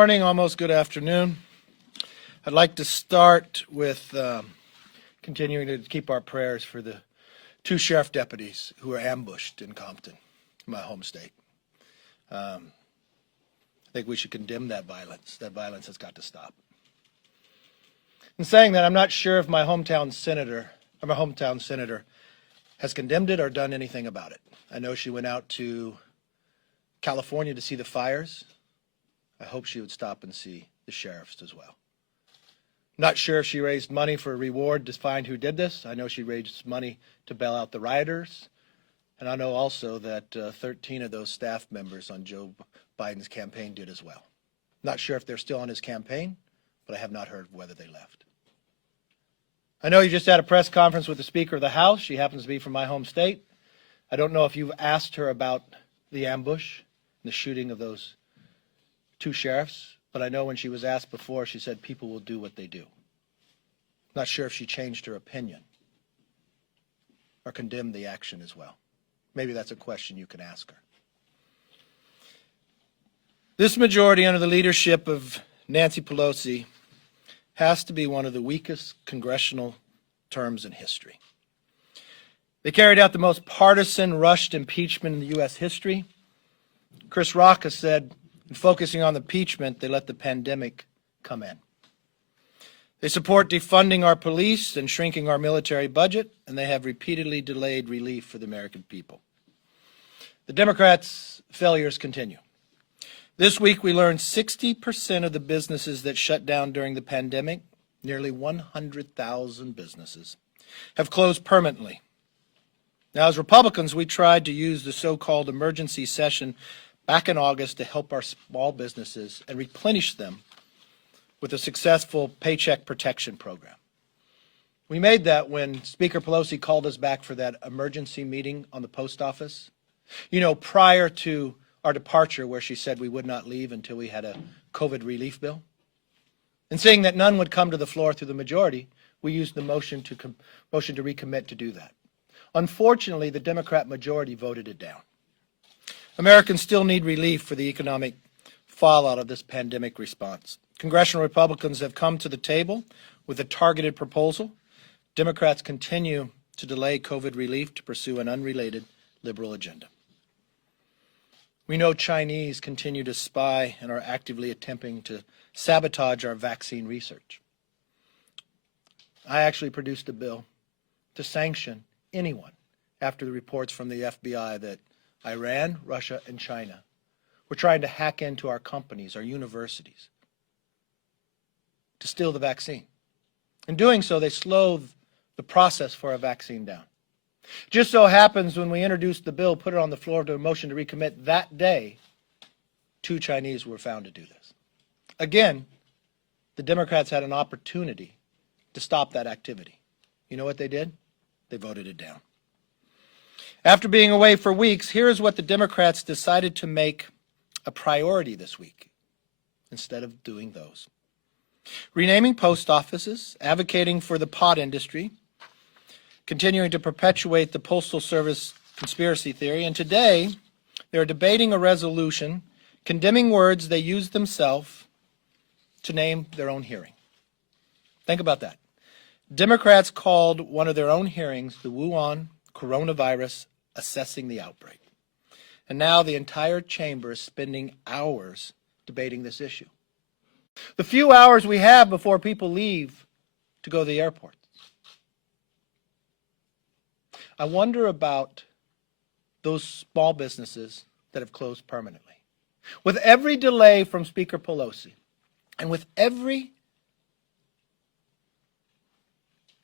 Morning, almost good afternoon. I'd like to start with continuing to keep our prayers for the two sheriff deputies who were ambushed in Compton, my home state. I think we should condemn that violence. That violence has got to stop. In saying that, I'm not sure if my hometown senator has condemned it or done anything about it. I know she went out to California to see the fires. I hope she would stop and see the sheriffs as well. Not sure if she raised money for a reward to find who did this. I know she raised money to bail out the rioters. And I know also that 13 of those staff members on Joe Biden's campaign did as well. Not sure if they're still on his campaign, but I have not heard whether they left. I know you just had a press conference with the Speaker of the House. She happens to be from my home state. I don't know if you've asked her about the ambush and the shooting of those two sheriffs, but I know when she was asked before, she said people will do what they do. Not sure if she changed her opinion or condemned the action as well. Maybe that's a question you can ask her. This majority under the leadership of Nancy Pelosi has to be one of the weakest congressional terms in history. They carried out the most partisan, rushed impeachment in the U.S. history. Chris Rock has said, in focusing on the impeachment, they let the pandemic come in. They support defunding our police and shrinking our military budget, and they have repeatedly delayed relief for the American people. The Democrats' failures continue. This week we learned 60% of the businesses that shut down during the pandemic, nearly 100,000 businesses, have closed permanently. Now, as Republicans, we tried to use the so-called emergency session back in August to help our small businesses and replenish them with a successful Paycheck Protection Program. We made that when Speaker Pelosi called us back for that emergency meeting on the post office. You know, prior to our departure, where she said we would not leave until we had a COVID relief bill. And seeing that none would come to the floor through the majority, we used the motion to recommit to do that. Unfortunately, the Democrat majority voted it down. Americans still need relief for the economic fallout of this pandemic response. Congressional Republicans have come to the table with a targeted proposal. Democrats continue to delay COVID relief to pursue an unrelated liberal agenda. We know Chinese continue to spy and are actively attempting to sabotage our vaccine research. I actually produced a bill to sanction anyone after the reports from the FBI that Iran, Russia, and China were trying to hack into our companies, our universities, to steal the vaccine. In doing so, they slowed the process for a vaccine down. Just so happens when we introduced the bill, put it on the floor to a motion to recommit, that day, 2 Chinese were found to do this. Again, the Democrats had an opportunity to stop that activity. You know what they did? They voted it down. After being away for weeks, here's what the Democrats decided to make a priority this week instead of doing those. Renaming post offices, advocating for the pot industry, continuing to perpetuate the Postal Service conspiracy theory, and today they're debating a resolution condemning words they used themselves to name their own hearing. Think about that. Democrats called one of their own hearings the Wuhan coronavirus assessing the outbreak. And now the entire chamber is spending hours debating this issue. The few hours we have before people leave to go to the airport. I wonder about those small businesses that have closed permanently. With every delay from Speaker Pelosi and with every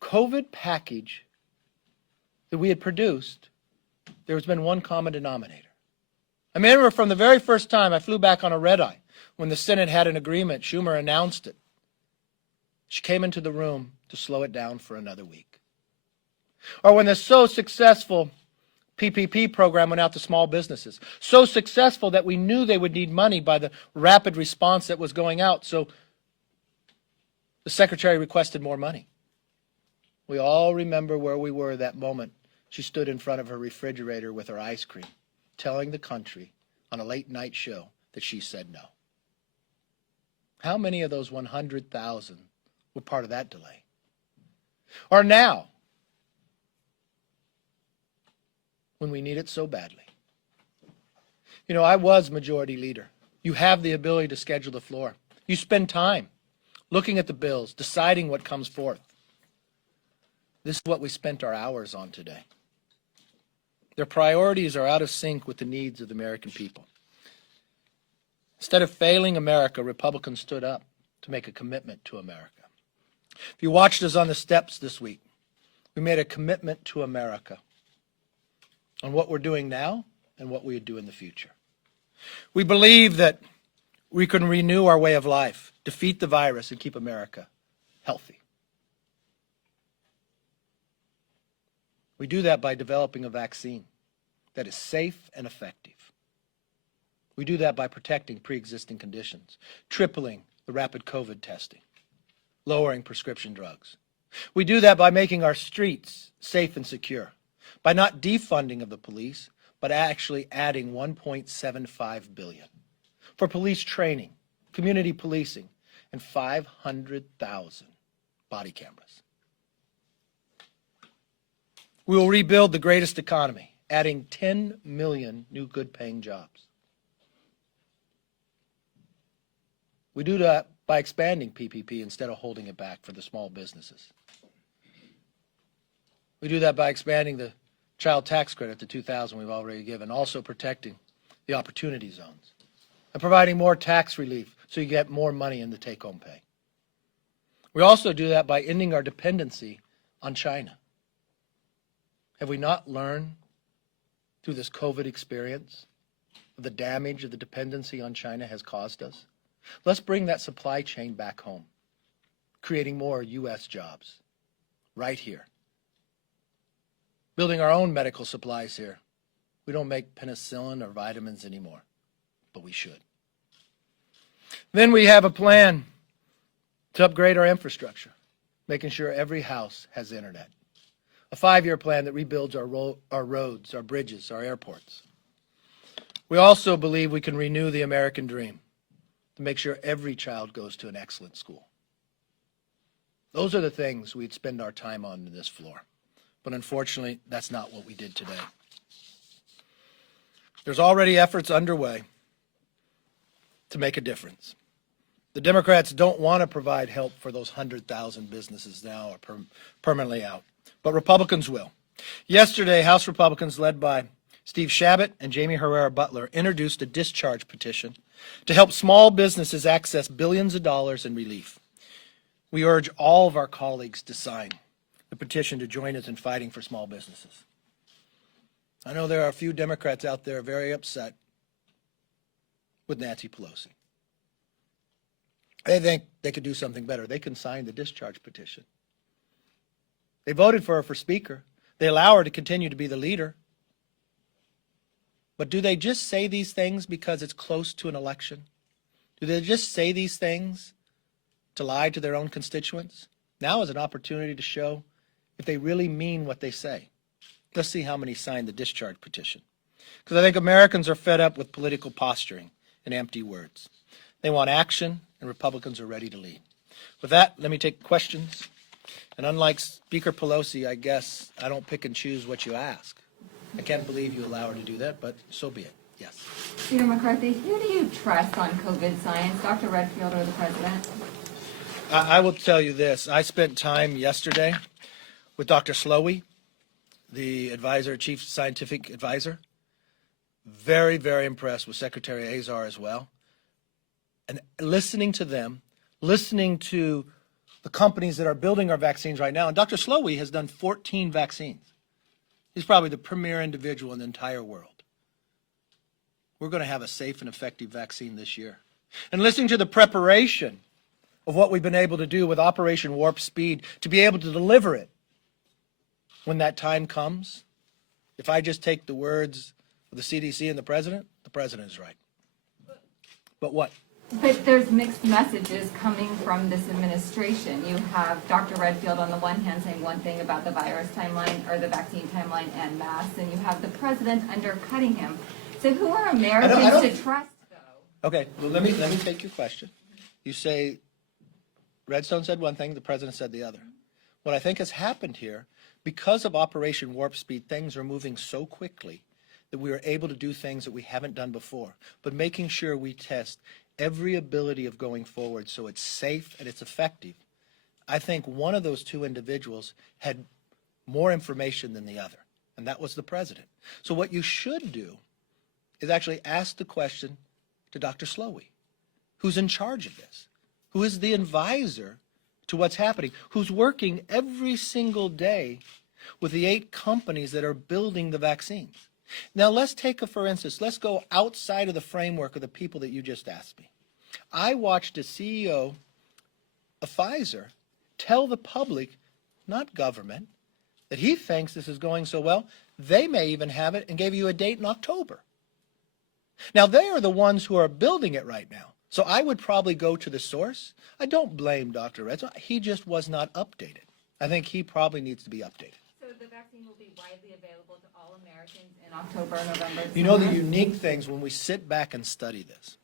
COVID package that we had produced, there has been one common denominator. I remember from the very first time I flew back on a red eye when the Senate had an agreement, Schumer announced it. She came into the room to slow it down for another week. Or when the so successful PPP program went out to small businesses, so successful that we knew they would need money by the rapid response that was going out, so the secretary requested more money. We all remember where we were that moment. She stood in front of her refrigerator with her ice cream, telling the country on a late night show that she said no. How many of those 100,000 were part of that delay? Or now, when we need it so badly? You know, I was majority leader. You have the ability to schedule the floor. You spend time looking at the bills, deciding what comes forth. This is what we spent our hours on today. Their priorities are out of sync with the needs of the American people. Instead of failing America, Republicans stood up to make a commitment to America. If you watched us on the steps this week, we made a commitment to America on what we're doing now and what we would do in the future. We believe that we can renew our way of life, defeat the virus, and keep America healthy. We do that by developing a vaccine that is safe and effective. We do that by protecting pre-existing conditions, tripling the rapid COVID testing, lowering prescription drugs. We do that by making our streets safe and secure, by not defunding of the police, but actually adding $1.75 billion for police training, community policing, and 500,000 body cameras. We will rebuild the greatest economy, adding 10 million new good-paying jobs. We do that by expanding PPP instead of holding it back for the small businesses. We do that by expanding the child tax credit to $2,000 we've already given, also protecting the opportunity zones and providing more tax relief so you get more money in the take-home pay. We also do that by ending our dependency on China. Have we not learned through this COVID experience of the damage of the dependency on China has caused us? Let's bring that supply chain back home, creating more U.S. jobs right here. Building our own medical supplies here. We don't make penicillin or vitamins anymore, but we should. Then we have a plan to upgrade our infrastructure, making sure every house has internet. A 5-year plan that rebuilds our roads, our bridges, our airports. We also believe we can renew the American dream to make sure every child goes to an excellent school. Those are the things we'd spend our time on this floor. But unfortunately, that's not what we did today. There's already efforts underway to make a difference. The Democrats don't want to provide help for those 100,000 businesses now are permanently out, but Republicans will. Yesterday, House Republicans led by Steve Chabot and Jamie Herrera Butler introduced a discharge petition to help small businesses access billions of dollars in relief. We urge all of our colleagues to sign the petition to join us in fighting for small businesses. I know there are a few Democrats out there very upset with Nancy Pelosi. They think they could do something better. They can sign the discharge petition. They voted for her for Speaker. They allow her to continue to be the leader. But do they just say these things because it's close to an election? Do they just say these things to lie to their own constituents? Now is an opportunity to show if they really mean what they say. Let's see how many signed the discharge petition. Because I think Americans are fed up with political posturing and empty words. They want action, and Republicans are ready to lead. With that, let me take questions. And unlike Speaker Pelosi, I guess I don't pick and choose what you ask. I can't believe you allow her to do that, but so be it. Yes. Speaker McCarthy, who do you trust on COVID science, Dr. Redfield or the President? I will tell you this. I spent time yesterday with Dr. Slowey, the advisor, chief scientific advisor. Very, very impressed with Secretary Azar as well. And listening to them, listening to the companies that are building our vaccines right now. And Dr. Slowey has done 14 vaccines. He's probably the premier individual in the entire world. We're going to have a safe and effective vaccine this year. And listening to the preparation of what we've been able to do with Operation Warp Speed to be able to deliver it when that time comes. If I just take the words of the CDC and the president is right. But what? But there's mixed messages coming from this administration. You have Dr. Redfield on the one hand saying one thing about the virus timeline or the vaccine timeline and masks, and you have the president undercutting him. So who are Americans to trust, though? Okay, well, let me take your question. you say Redstone said one thing, the president said the other. What I think has happened here, because of Operation Warp Speed, things are moving so quickly that we are able to do things that we haven't done before, but making sure we test every ability of going forward so it's safe and it's effective. I think one of those two individuals had more information than the other, and that was the president. So what you should do is actually ask the question to Dr. Slowey, who's in charge of this, who is the advisor to what's happening, who's working every single day with the 8 companies that are building the vaccines. Now let's take a, for instance, let's go outside of the framework of the people that you just asked me. I watched a CEO of Pfizer tell the public, not government, that he thinks this is going so well, they may even have it, and gave you a date in October. Now they are the ones who are building it right now. So I would probably go to the source. I don't blame Dr. Redstone. He just was not updated. I think he probably needs to be updated. So the vaccine will be widely available to all Americans in October, November, You know the unique things when we sit back and study this,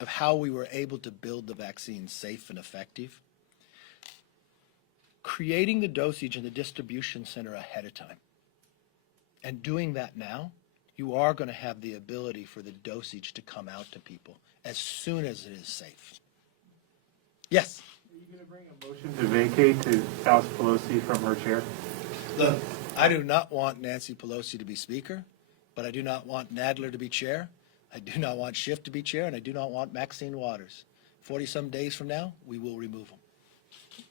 of how we were able to build the vaccine safe and effective, creating the dosage in the distribution center ahead of time, and doing that now, you are going to have the ability for the dosage to come out to people as soon as it is safe. Yes? Are you going to bring a motion to vacate to oust Pelosi from her chair? Look, I do not want Nancy Pelosi to be Speaker, but I do not want Nadler to be Chair. I do not want Schiff to be Chair, and I do not want Maxine Waters. 40-some days from now, we will remove them.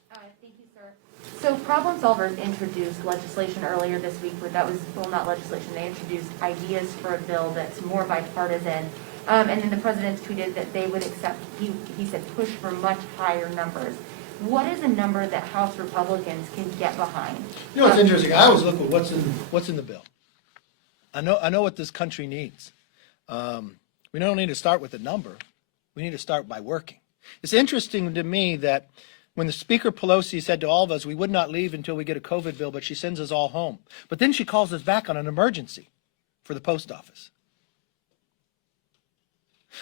Thank you, sir. So Problem Solvers introduced legislation earlier this week, that was, well, not legislation, they introduced ideas for a bill that's more bipartisan. And then the president tweeted that they would accept, he said, push for much higher numbers. What is a number that House Republicans can get behind? You know, it's interesting. I always look at what's in the bill. I know what this country needs. We don't need to start with a number. We need to start by working. It's interesting to me that when the Speaker Pelosi said to all of us, we would not leave until we get a COVID bill, but she sends us all home. But then she calls us back on an emergency for the post office.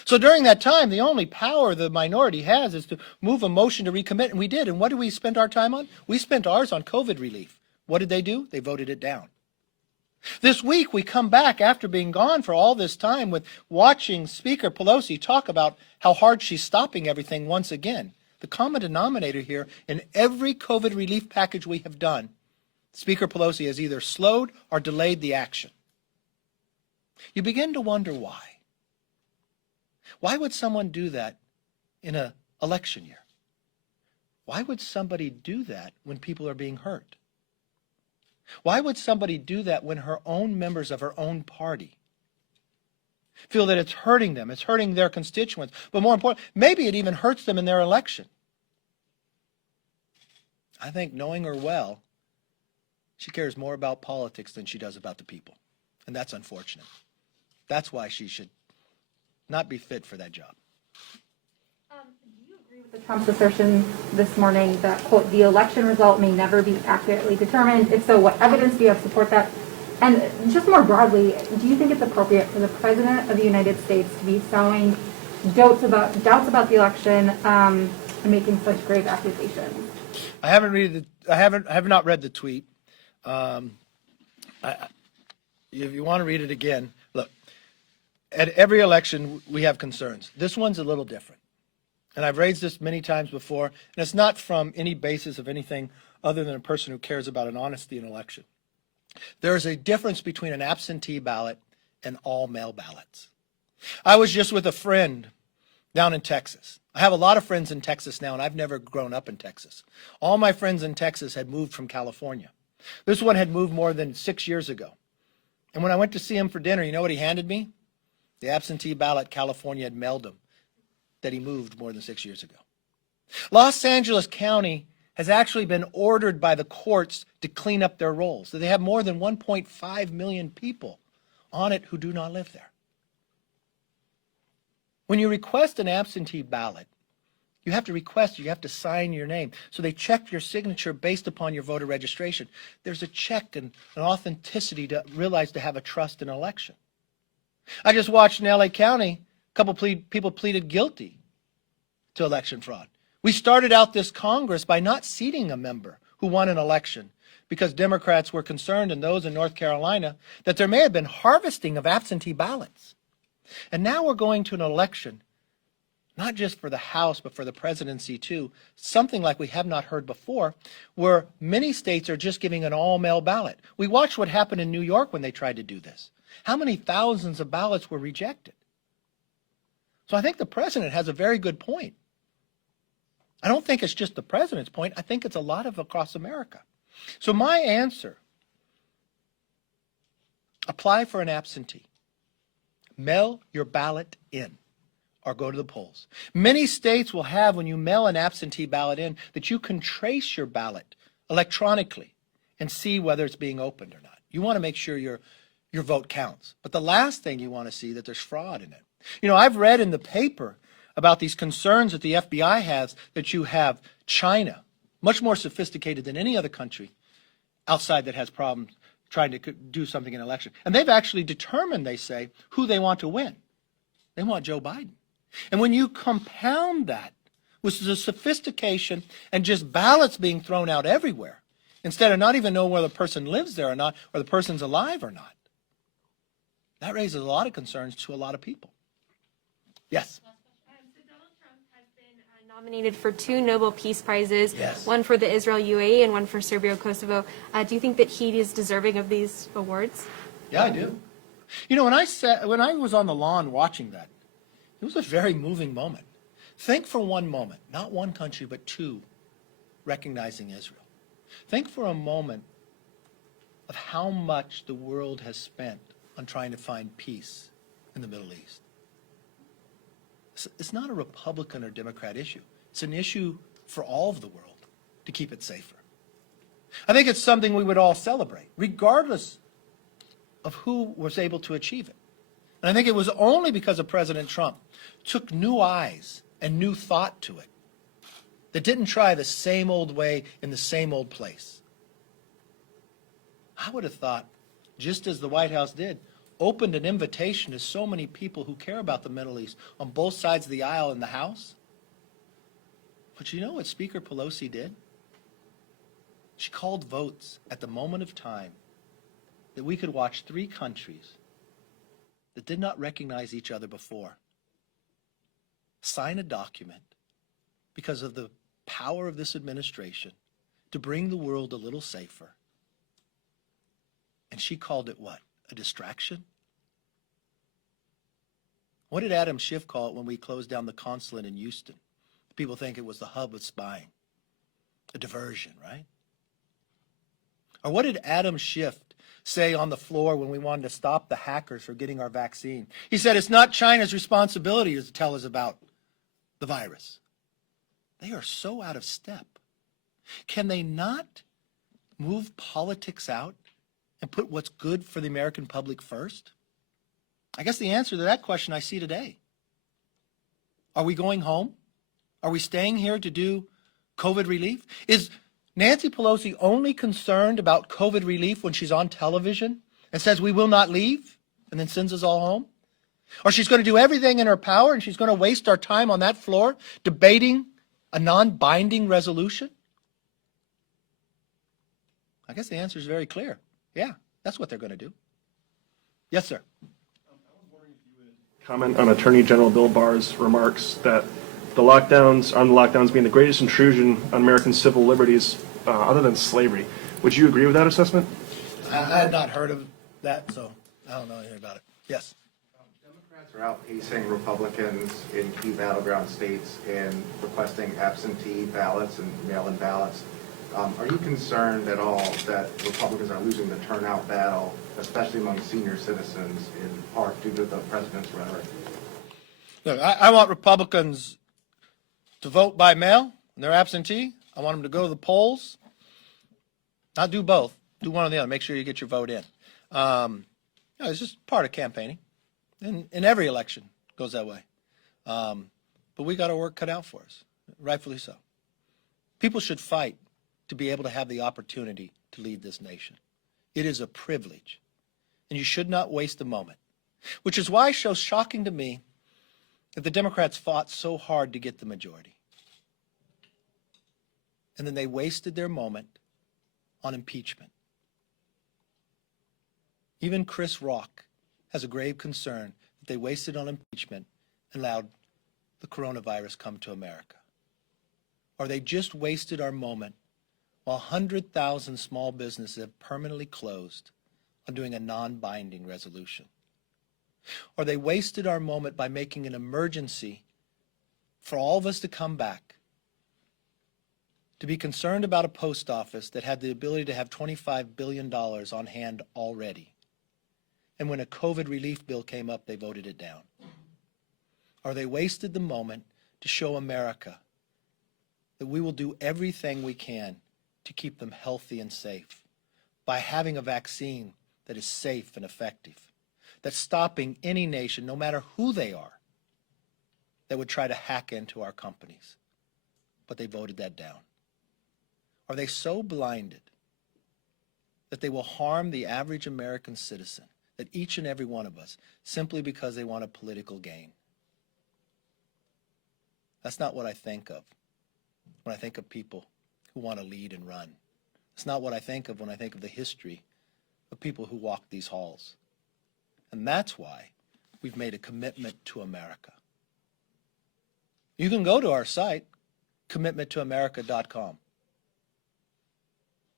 So during that time, the only power the minority has is to move a motion to recommit, and we did. And what did we spend our time on? We spent ours on COVID relief. What did they do? They voted it down. This week, we come back after being gone for all this time with watching Speaker Pelosi talk about how hard she's stopping everything once again. The common denominator here, in every COVID relief package we have done, Speaker Pelosi has either slowed or delayed the action. You begin to wonder why. Why would someone do that in an election year? Why would somebody do that when people are being hurt? Why would somebody do that when her own members of her own party feel that it's hurting them, it's hurting their constituents, but more important, maybe it even hurts them in their election? I think, knowing her well, she cares more about politics than she does about the people. And that's unfortunate. That's why she should not be fit for that job. Do you agree with Trump's assertion this morning that, quote, the election result may never be accurately determined? If so, what evidence do you have to support that? And just more broadly, do you think it's appropriate for the President of the United States to be sowing doubts about the election and making such grave accusations? I have not read the tweet. If you want to read it again, look, at every election we have concerns. This one's a little different. And I've raised this many times before, and it's not from any basis of anything other than a person who cares about an honesty in election. There is a difference between an absentee ballot and all mail ballots. I was just with a friend down in Texas. I have a lot of friends in Texas now, and I've never grown up in Texas. All my friends in Texas had moved from California. This one had moved more than 6 years ago. And when I went to see him for dinner, you know what he handed me? The absentee ballot California had mailed him that he moved more than 6 years ago. Los Angeles County has actually been ordered by the courts to clean up their rolls. They have more than 1.5 million people on it who do not live there. When you request an absentee ballot, you have to sign your name. So they check your signature based upon your voter registration. There's a check and an authenticity to realize to have a trust in an election. I just watched in LA County, a couple people pleaded guilty to election fraud. We started out this Congress by not seating a member who won an election because Democrats were concerned, and those in North Carolina, that there may have been harvesting of absentee ballots. And now we're going to an election, not just for the House, but for the presidency too, something like we have not heard before, where many states are just giving an all-mail ballot. We watched what happened in New York when they tried to do this. How many thousands of ballots were rejected? So I think the president has a very good point. I don't think it's just the president's point. I think it's a lot of across America. So my answer, apply for an absentee. Mail your ballot in or go to the polls. Many states will have, when you mail an absentee ballot in, that you can trace your ballot electronically and see whether it's being opened or not. You want to make sure your vote counts. But the last thing you want to see, that there's fraud in it. You know, I've read in the paper about these concerns that the FBI has that you have China, much more sophisticated than any other country outside that has problems trying to do something in an election. And they've actually determined, they say, who they want to win. They want Joe Biden. And when you compound that with the sophistication and just ballots being thrown out everywhere, instead of not even knowing whether the person lives there or not, or the person's alive or not, that raises a lot of concerns to a lot of people. Yes? So Donald Trump has been nominated for 2 Nobel Peace Prizes, Yes. one for the Israel UAE and one for Serbia Kosovo. Do you think that he is deserving of these awards? Yeah, I do. You know, when I was on the lawn watching that, it was a very moving moment. Think for one moment, not one country, but 2 recognizing Israel. Think for a moment of how much the world has spent on trying to find peace in the Middle East. It's not a Republican or Democrat issue. It's an issue for all of the world to keep it safer. I think it's something we would all celebrate, regardless of who was able to achieve it. And I think it was only because of President Trump took new eyes and new thought to it, that didn't try the same old way in the same old place. I would have thought, just as the White House did, opened an invitation to so many people who care about the Middle East on both sides of the aisle in the House. But you know what Speaker Pelosi did? She called votes at the moment of time that we could watch 3 countries that did not recognize each other before sign a document because of the power of this administration to bring the world a little safer. And she called it what? A distraction? What did Adam Schiff call it when we closed down the consulate in Houston? People think it was the hub of spying. A diversion, right? Or what did Adam Schiff say on the floor when we wanted to stop the hackers from getting our vaccine? He said it's not China's responsibility to tell us about the virus. They are so out of step. Can they not move politics out and put what's good for the American public first? I guess the answer to that question I see today. Are we going home? Are we staying here to do COVID relief? Is Nancy Pelosi only concerned about COVID relief when she's on television and says we will not leave and then sends us all home? Or she's going to do everything in her power and she's going to waste our time on that floor debating a non-binding resolution? I guess the answer is very clear. Yeah, that's what they're going to do. Yes, sir. Comment on Attorney General Bill Barr's remarks that the lockdowns being the greatest intrusion on American civil liberties other than slavery. Would you agree with that assessment? I had not heard of that, so I don't know anything about it. Yes. Democrats are outpacing Republicans in key battleground states in requesting absentee ballots and mail-in ballots. Are you concerned at all that Republicans are losing the turnout battle, especially among senior citizens, in part due to the president's rhetoric? Look, I want Republicans to vote by mail, and they're absentee. I want them to go to the polls. Not do both. Do one or the other. Make sure you get your vote in. It's just part of campaigning. In every election goes that way. But we got our work cut out for us, rightfully so. People should fight to be able to have the opportunity to lead this nation. It is a privilege, and you should not waste a moment, which is why it's so shocking to me that the Democrats fought so hard to get the majority. And then they wasted their moment on impeachment. Even Chris Rock has a grave concern that they wasted on impeachment and allowed the coronavirus come to America. Or they just wasted our moment while 100,000 small businesses have permanently closed on doing a non-binding resolution. Or they wasted our moment by making an emergency for all of us to come back, to be concerned about a post office that had the ability to have $25 billion on hand already. And when a COVID relief bill came up, they voted it down. Or they wasted the moment to show America that we will do everything we can to keep them healthy and safe by having a vaccine that is safe and effective, that's stopping any nation, no matter who they are, that would try to hack into our companies. But they voted that down. Are they so blinded that they will harm the average American citizen, that each and every one of us, simply because they want a political gain? That's not what I think of when I think of people who want to lead and run. It's not what I think of when I think of the history of people who walk these halls. And that's why we've made a commitment to America. You can go to our site, commitmenttoamerica.com.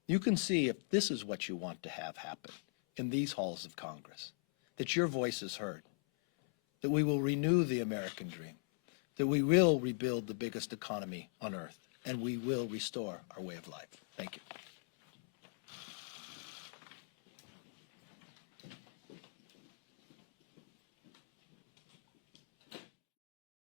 You can see if this is what you want to have happen in these halls of Congress, that your voice is heard, that we will renew the American dream, that we will rebuild the biggest economy on earth, and we will restore our way of life.